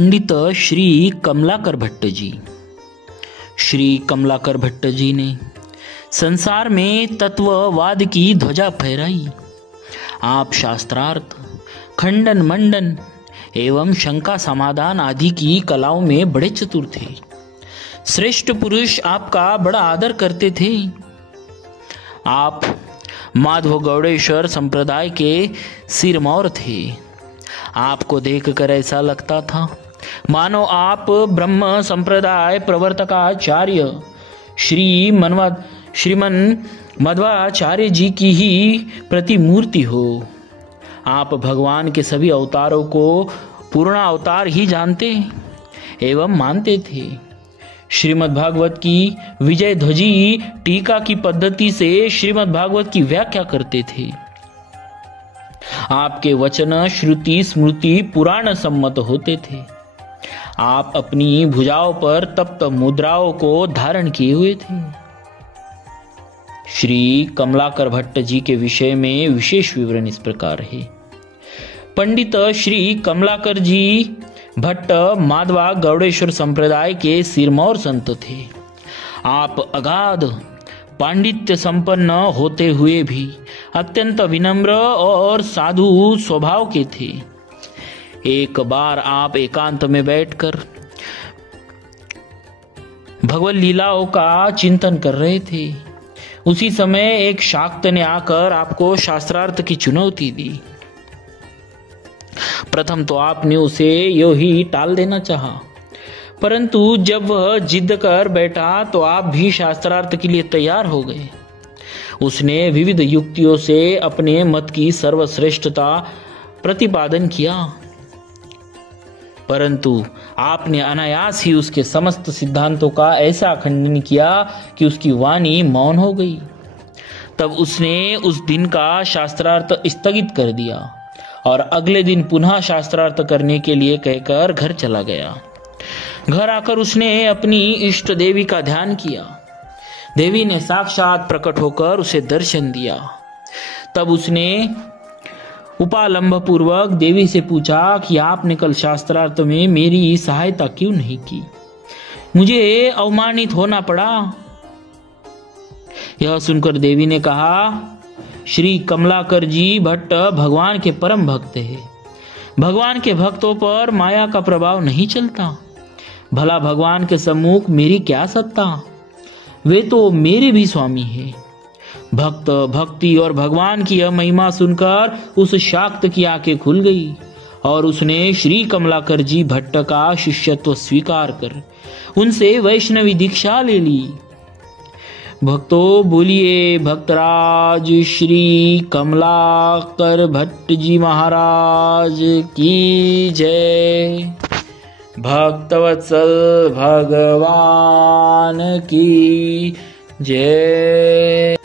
पंडित श्री कमलाकर भट्ट जी। श्री कमलाकर भट्ट जी ने संसार में तत्ववाद की ध्वजा फहराई। आप शास्त्रार्थ, खंडन मंडन एवं शंका समाधान आदि की कलाओं में बड़े चतुर थे। श्रेष्ठ पुरुष आपका बड़ा आदर करते थे। आप माधव गौड़ेश्वर संप्रदाय के सिरमौर थे। आपको देखकर ऐसा लगता था मानो आप ब्रह्म संप्रदाय प्रवर्तकाचार्य श्रीमन मध्वाचार्य जी की ही प्रतिमूर्ति हो। आप भगवान के सभी अवतारों को पूर्ण अवतार ही जानते एवं मानते थे। श्रीमद् भागवत की विजय ध्वजी टीका की पद्धति से श्रीमद् भागवत की व्याख्या करते थे। आपके वचन श्रुति स्मृति पुराण सम्मत होते थे। आप अपनी भुजाओं पर तप्त मुद्राओं को धारण किए हुए थे। श्री कमलाकर भट्ट जी के विषय में विशेष विवरण इस प्रकार है। पंडित श्री कमलाकर जी भट्ट माधवा गौड़ेश्वर संप्रदाय के सिरमौर संत थे। आप अगाध पांडित्य संपन्न होते हुए भी अत्यंत विनम्र और साधु स्वभाव के थे। एक बार आप एकांत में बैठकर भगवत लीलाओं का चिंतन कर रहे थे। उसी समय एक शाक्त ने आकर आपको शास्त्रार्थ की चुनौती दी। प्रथम तो आपने उसे यो ही टाल देना चाहा, परंतु जब वह जिद कर बैठा तो आप भी शास्त्रार्थ के लिए तैयार हो गए। उसने विविध युक्तियों से अपने मत की सर्वश्रेष्ठता प्रतिपादन किया, परंतु आपने अनायास ही उसके समस्त सिद्धांतों का ऐसा खंडन किया कि उसकी वाणी मौन हो गई। तब उसने उस दिन का शास्त्रार्थ स्थगित कर दिया और अगले दिन पुनः शास्त्रार्थ करने के लिए कहकर घर चला गया। घर आकर उसने अपनी इष्ट देवी का ध्यान किया। देवी ने साक्षात प्रकट होकर उसे दर्शन दिया। तब उसने उपालंब पूर्वक देवी से पूछा कि आपने कल शास्त्रार्थ में मेरी सहायता क्यों नहीं की? मुझे अवमानित होना पड़ा। यह सुनकर देवी ने कहा, श्री कमलाकर जी भट्ट भगवान के परम भक्त हैं। भगवान के भक्तों पर माया का प्रभाव नहीं चलता। भला भगवान के सम्मुख मेरी क्या सत्ता? वे तो मेरे भी स्वामी हैं। भक्त भक्ति और भगवान की यह महिमा सुनकर उस शाक्त की आंखें खुल गई और उसने श्री कमलाकर जी भट्ट का शिष्यत्व स्वीकार कर उनसे वैष्णवी दीक्षा ले ली। भक्तों बोलिए भक्तराज श्री कमलाकर भट्ट जी महाराज की जय। भक्तवत्सल भगवान की जय।